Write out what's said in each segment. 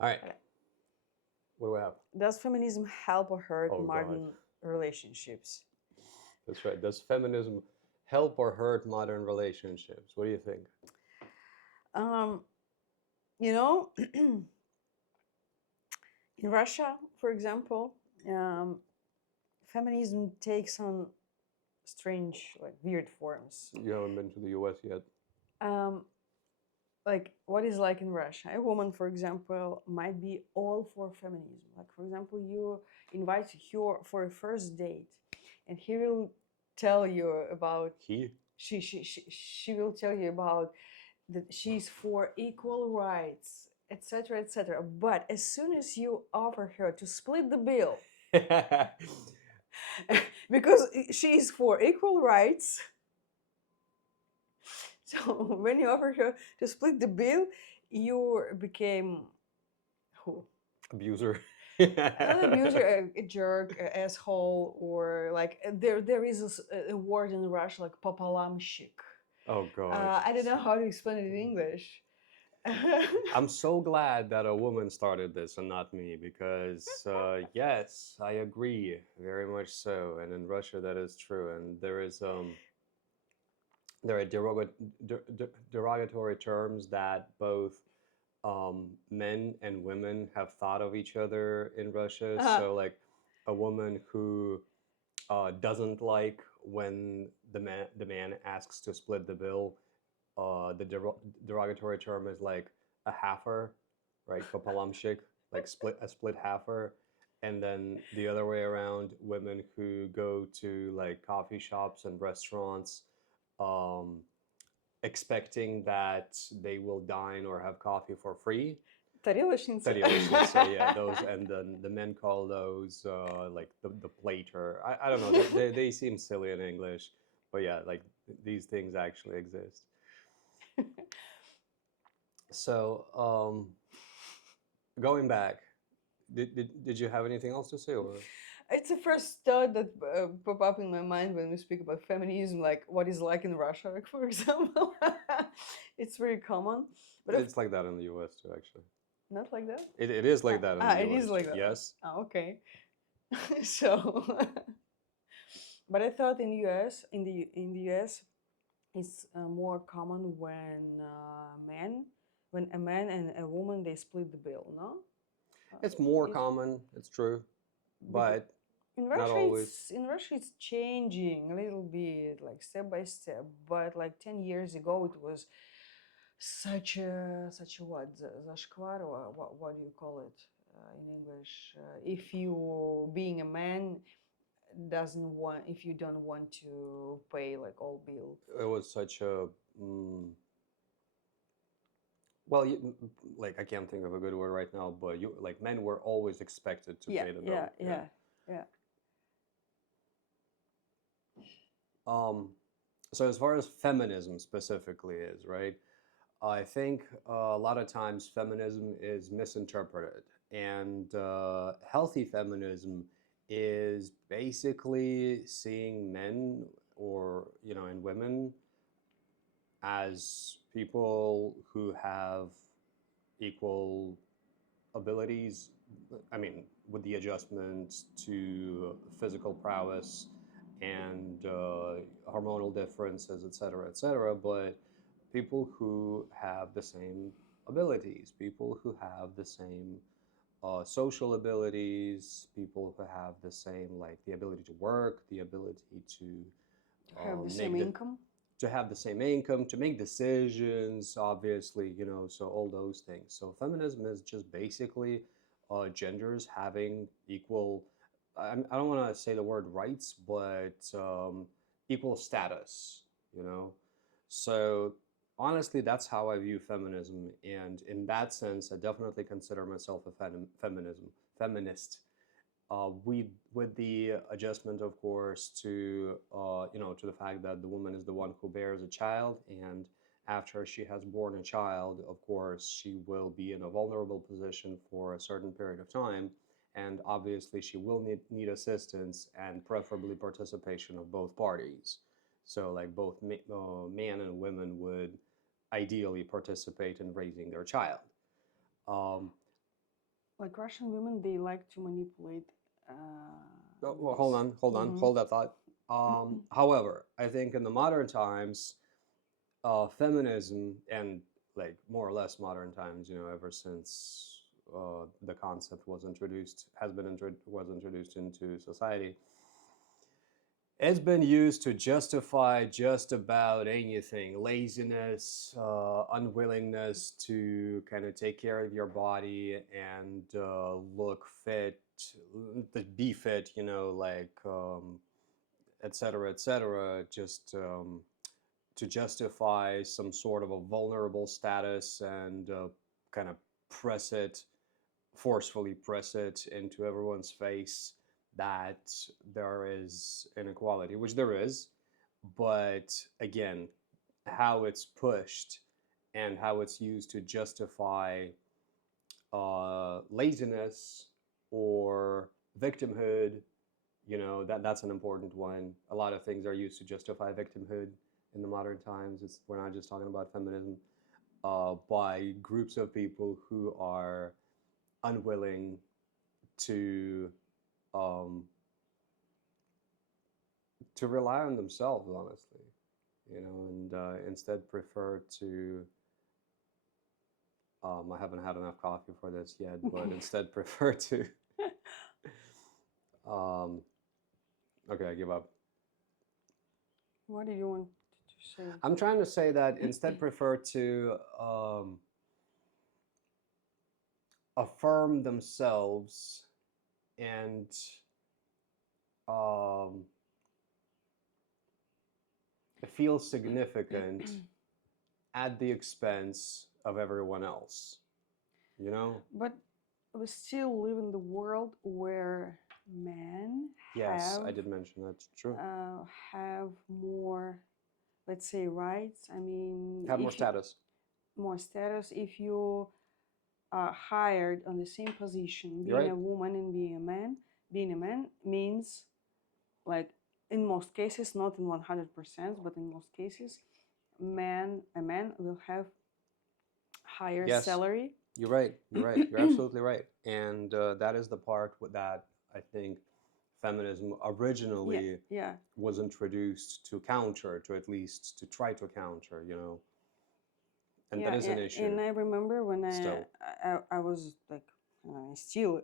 All right. What do we have? Does feminism help or hurt Oh God, modern relationships? that's right. Does feminism help or hurt modern relationships? What do you think? Um, you know, in Russia, for example, feminism takes on strange, like weird forms. You haven't been to the U.S. yet. Um, like what is like in Russia? A woman, for example, might be all for feminism. Like for example, you invite her for a first date, and he will tell you about He? she will tell you about that she's for equal rights, etc., etc. But as soon as you offer her to split the bill, because she is for equal rights, so when you offer her to split the bill, you became who? Abuser. Not abuser, a jerk, a asshole, or like there is a word in Russian like popalamshik. Oh God. I don't know how to explain it in English. I'm so glad that a woman started this and not me because, yes, I agree very much so. And in Russia, that is true. And there are derogatory terms that both men and women have thought of each other in Russia. uh, So, like a woman who doesn't like when the man asks to split the bill. The derogatory term is like a halfer, right? Popalamshik, like split halfer. And then the other way around, women who go to like coffee shops and restaurants, um, expecting that they will dine or have coffee for free. Тарелочница. Тарелочница, yeah, those, and then the men call those like the plater. I don't know. They seem silly in English, but yeah, like these things actually exist. So, going back, did you have anything else to say, or It's the first thought that pop up in my mind when we speak about feminism, like what is like in Russia, like, for example. It's very common, but of it's like that in the U.S. too, actually. not like that. It is like that in the It is U.S. too. like that. Yes, Okay. So, but I thought in US, in the US, it's more common when a man and a woman they split the bill. No, it's more is common. It's true, because but not always. In Russia it's changing a little bit, like step by step. But like 10 years ago, it was such a what zashkvar, or what do you call it in English? If you being a man doesn't want if you don't want to pay like all bill. It was such a mm, well, like I can't think of a good word right now, but you like men were always expected to Yeah, pay the yeah, bill. Yeah. yeah, yeah. Um. So as far as feminism specifically is, right? I think a lot of times feminism is misinterpreted, and healthy feminism is basically seeing men or and women as people who have equal abilities. I mean, with the adjustment to physical prowess and hormonal differences, et cetera, but people who have the same abilities, people who have the same social abilities, people who have the same, like the ability to work, the ability to Have the same make the income. to have the same income, to make decisions, obviously, so all those things. So feminism is just basically genders having equal, I don't want to say the word rights, but equal status, you know? So honestly, that's how I view feminism. And in that sense, I definitely consider myself a feminist. With the adjustment, of course, to to the fact that the woman is the one who bears a child, and after she has born a child, of course, she will be in a vulnerable position for a certain period of time, and obviously, she will need assistance and preferably participation of both parties. So, like both man and women would ideally participate in raising their child. Um, like Russian women, they like to manipulate Oh, well, hold this. on, hold on, Hmm. hold that thought. However, I think in the modern times, feminism and like more or less modern times, ever since the concept was introduced, was introduced into society, it's been used to justify just about anything: laziness, unwillingness to kind of take care of your body and look fit, to be fit, like et cetera, et cetera, just to justify some sort of a vulnerable status and kind of press it, forcefully press it into everyone's face that there is inequality, which there is, but again, how it's pushed and how it's used to justify laziness or victimhood, that's an important one. A lot of things are used to justify victimhood in the modern times. We're not just talking about feminism, by groups of people who are unwilling to um, to rely on themselves, honestly, and instead prefer to. I haven't had enough coffee for this yet, but instead prefer to. Um, okay, I give up. What do you want to say? I'm trying to say that instead prefer to affirm themselves and um, feel significant at the expense of everyone else. You know? But we still live in the world where men Yes, have I did mention that's true. uh, have more, let's say, rights. I mean, Have more if you status. more status, if you are hired on the same position, You're being right. a woman and being a man means, like, in most cases, not in 100%, but in most cases, a man will have higher Yes, salary. you're right. You're right. You're absolutely right. And that is the part that I think feminism Yeah, originally yeah, was introduced to counter, to at least to try to counter, and that yeah, is yeah. an issue And I remember when still. I was like still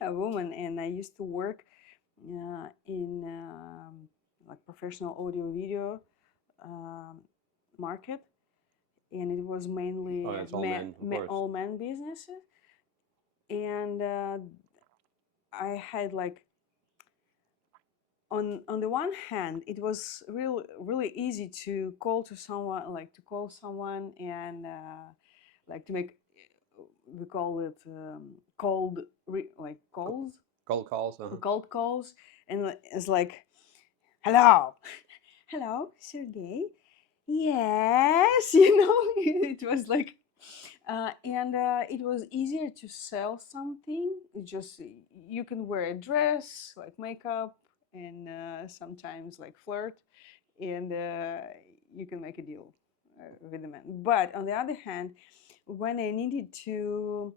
a woman, and I used to work in like professional audio video um, market, and it was Oh, mainly it's all men, of course. all men businesses, and I had like, on the one hand, it was really easy to call to someone, like to call someone and like to make, we call it like calls, Cold calls, cold calls, and it's like, hello, hello, Sergey, yes, it was like, and it was easier to sell something. It just, you can wear a dress, like makeup, and sometimes like flirt, and you can make a deal with the man. But on the other hand, when I needed to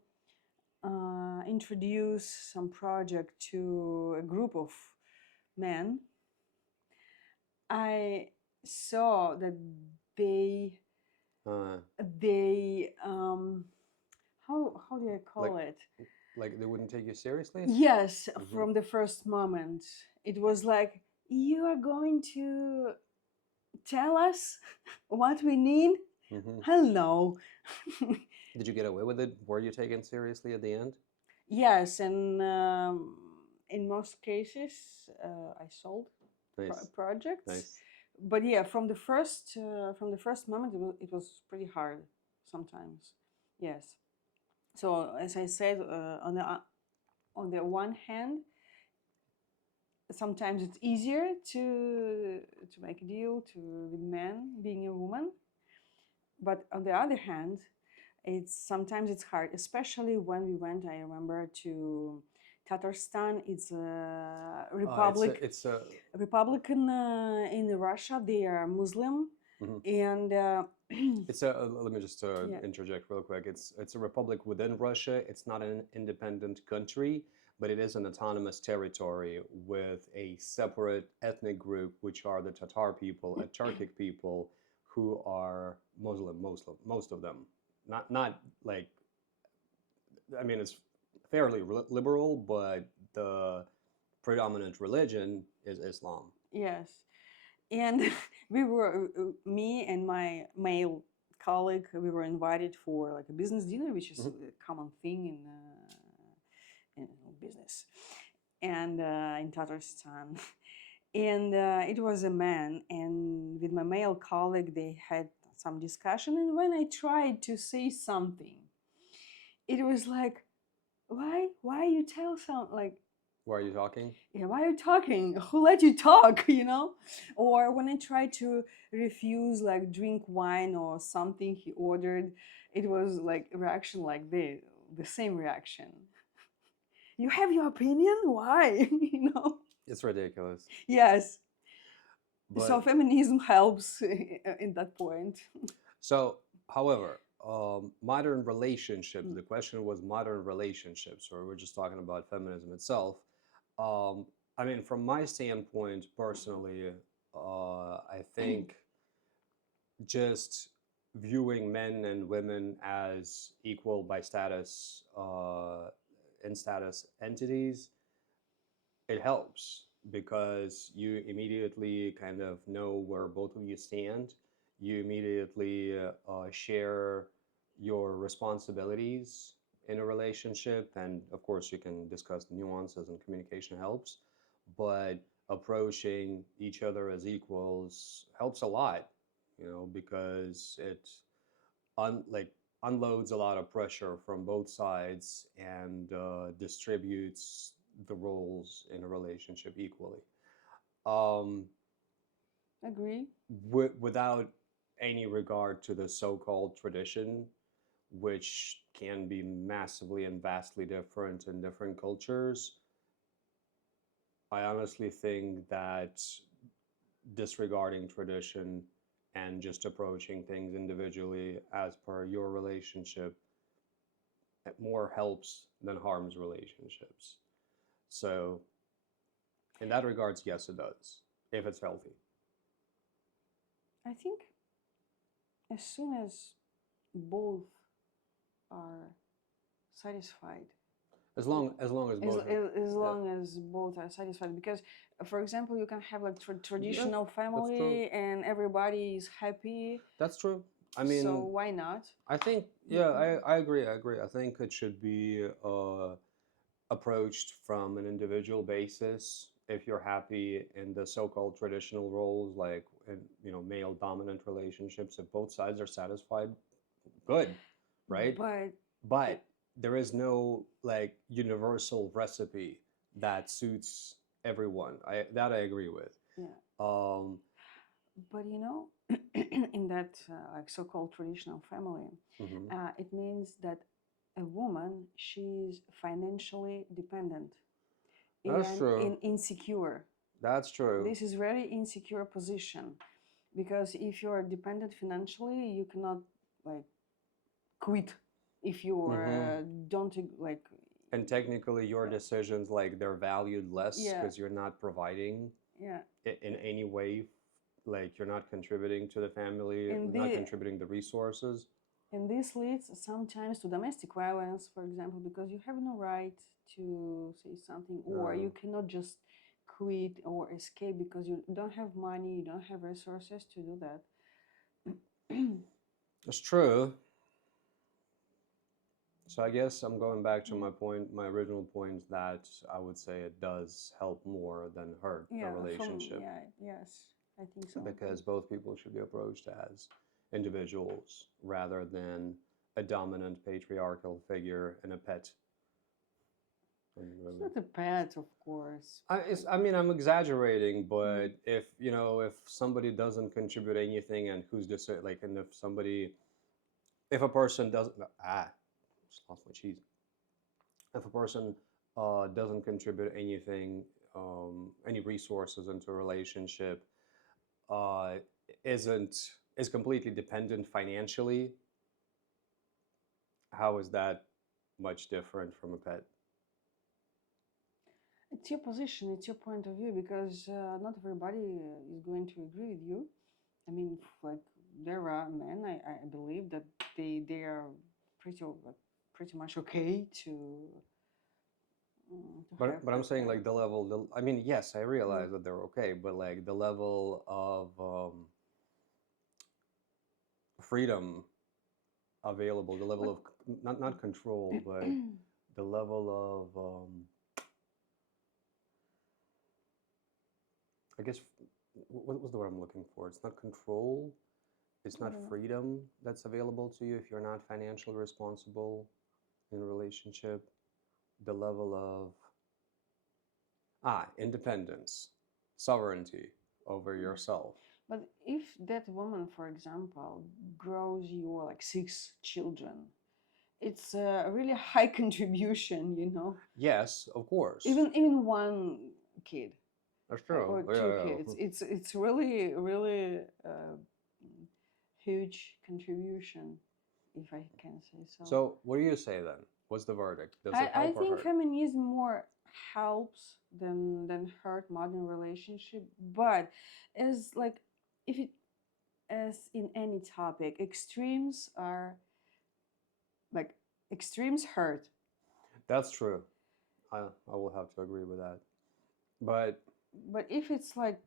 introduce some project to a group of men, I saw that they uh, they how do I like call it? like they wouldn't take you seriously. Yes, Hmm. from the first moment, it was like, you are going to tell us what we need. Hmm. Hello. Did you get away with it? Were you taken seriously at the end? Yes, and in most cases, I sold Nice, projects. nice. But yeah, from the first moment, it was pretty hard sometimes. Yes. So as I said, on the one hand, sometimes it's easier to make a deal to with men being a woman, but on the other hand, it's sometimes it's hard, especially when we went, I remember, to Tatarstan. It's a It's republic, a republican in Russia. They are Muslim, Hmm. And It's a let me just yeah, interject real quick. It's a republic within Russia. It's not an independent country, but it is an autonomous territory with a separate ethnic group, which are the Tatar people, a Turkic people, who are Muslim. Most of them, not like, I mean, it's fairly liberal, but the predominant religion is Islam. yes. And we were me and my male colleague, we were invited for like a business dinner, which is Mhm. a common thing in business and in Tatarstan. And it was a man, and with my male colleague they had some discussion, and when I tried to say something, it was like, why you tell some like, Why are you talking? yeah, why are you talking, who let you talk, or when I tried to refuse like drink wine or something he ordered, it was like a reaction like the same reaction. You have your opinion, why? It's ridiculous. Yes. So But feminism helps in that point. so, however, modern relationships, the question was modern relationships, or we're just talking about feminism itself. Um, I mean, from my standpoint, personally, I think just viewing men and women as equal by status, in status entities, it helps because you immediately kind of know where both of you stand. You immediately share your responsibilities in a relationship, and of course, you can discuss the nuances, and communication helps. But approaching each other as equals helps a lot, because it like unloads a lot of pressure from both sides and distributes the roles in a relationship equally. Um, Agree. without any regard to the so-called tradition, which can be massively and vastly different in different cultures, I honestly think that disregarding tradition and just approaching things individually as per your relationship more helps than harms relationships. So, in that regards, yes, it does, if it's healthy. I think as soon as both are satisfied, As long as both are, as yeah, long as both are satisfied, because for example you can have like yeah, traditional that's true. family and everybody is happy, That's true. I so mean, why not? I think, yeah, I agree. I agree. I think it should be approached from an individual basis. If you're happy in the so-called traditional roles, like in, male dominant relationships, if both sides are satisfied, good, right? But But there is no like universal recipe that suits everyone. I agree with. yeah, Um, but in that like so-called traditional family, mhm. it means that a woman, she's financially dependent That's and true. insecure. That's true. This is very insecure position, because if you are dependent financially, you cannot like quit if you Hmm. don't like, And technically, your decisions, like, they're valued less yeah, because you're not providing yeah. in any way. Like, you're not contributing to the family, and not the contributing the resources. and this leads sometimes to domestic violence, for example, because you have no right to say something, or Uh, you cannot just quit or escape because you don't have money, you don't have resources to do that. it's true. So I guess I'm going back to Yeah. my point, my original point, that I would say it does help more than hurt a Yeah, relationship, yes, I think so. because both people should be approached as individuals rather than a dominant patriarchal figure and a pet. And It's really, not a pet, of course. I mean, I'm exaggerating, Yeah. but if somebody doesn't contribute anything, and who's just like, and if a person doesn't, just lost my cheese. If a person doesn't contribute anything, any resources into a relationship, uh, isn't is completely dependent financially, how is that much different from a pet? It's your position, it's your point of view, because not everybody is going to agree with you. I mean, like there are men, I believe that they are like, pretty much okay to have But I'm pet. saying Yeah. like the level. I mean, yes, I Mm. realize that they're okay, but like the level of freedom available, the level What? of not control, but the level of I guess what was the word I'm looking for? It's not control. It's I not don't know. freedom that's available to you if you're not financially responsible in a relationship. The level of independence, sovereignty over Mm. yourself. But if that woman, for example, grows your like 6 children, it's a really high contribution, you know. Yes, of course. Even one kid, That's like, true. or Yeah, two yeah, kids, yeah. it's really huge contribution, if I can say so. So, what do you say then? What's the verdict? Does it I help or think hurt? feminism more helps than hurt modern relationship, but as like if it as in any topic, extremes are like extremes hurt. That's true. I will have to agree with that. But But if it's like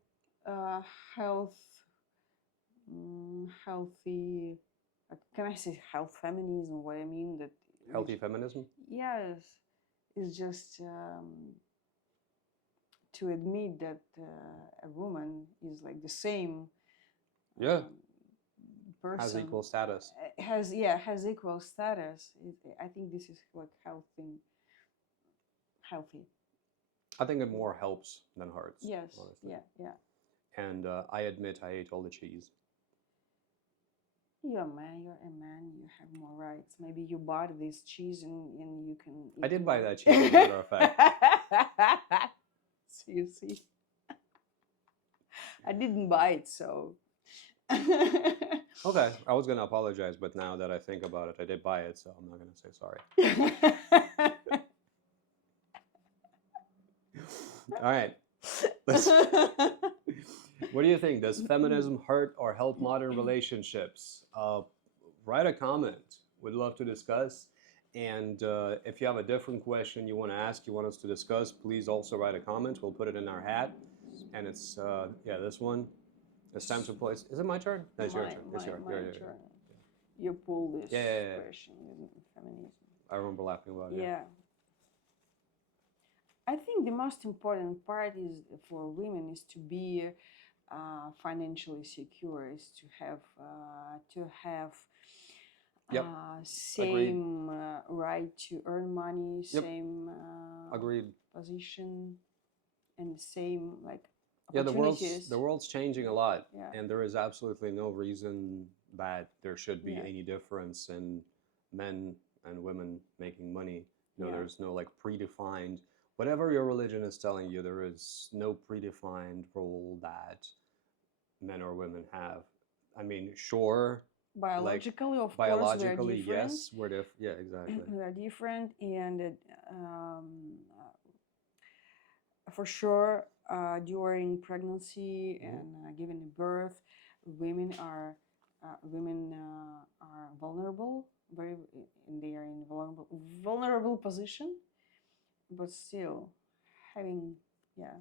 health, healthy, can I say health feminism? What I mean that healthy which feminism? yes, is just to admit that a woman is like the same Yeah, um, has person equal status. has yeah has equal status. I think this is like healthy. I think it more helps than hurts, Yes, honestly. yeah, yeah. And I admit I ate all the cheese. You're a man. You're a man. You have more rights. Maybe you bought this cheese and you can I eat did buy more. that cheese, as a matter of fact. So you see, I didn't buy it, so. Okay, I was gonna apologize, but now that I think about it, I did buy it, so I'm not gonna say sorry. All right, let's. What do you think? Does feminism hurt or help modern relationships? Write a comment. We'd love to discuss. And if you have a different question you want to ask, you want us to discuss, please also write a comment. We'll put it in our hat. And it's, yeah, this one. It's time to place. Is it my turn? No, it's your my turn. It's my your my yeah. turn. You pull this Yeah, yeah, yeah. question with feminism. I remember laughing about it. Yeah. I think the most important part is for women is to be financially secure, is to have Yep. Agreed. same right to earn money, Yep. same Agreed. position, and same like Yeah, the opportunities. world's changing a lot, Yeah, and there is absolutely no reason that there should be yeah, any difference in men and women making money. yeah. There's no like predefined whatever your religion is telling you, there is no predefined role that men or women have. I mean, sure, like Biologically, of course, we are biologically, different. yes, we're different. Yeah, exactly. We are different, and um, for sure, during pregnancy Hmm. and giving birth, women are vulnerable, very, and they are in vulnerable position. But still, having yeah,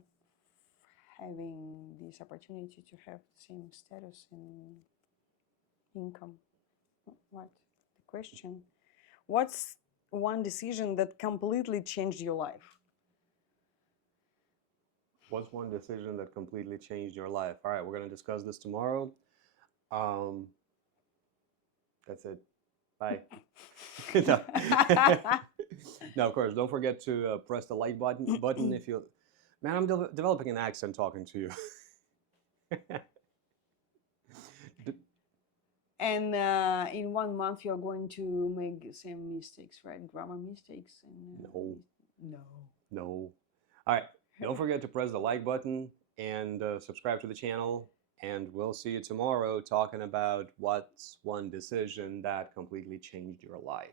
having this opportunity to have the same status and income. What the question? What's one decision that completely changed your life? What's one decision that completely changed your life? All right, we're gonna discuss this tomorrow. Um, that's it. Bye. No. No, of course. Don't forget to press the like button if you. Man, I'm developing an accent talking to you. And in 1 month, you're going to make same mistakes, right? Grammar mistakes and No, no. no. All right. Don't forget to press the like button and subscribe to the channel. And we'll see you tomorrow talking about what's one decision that completely changed your life.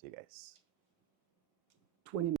See you guys. 20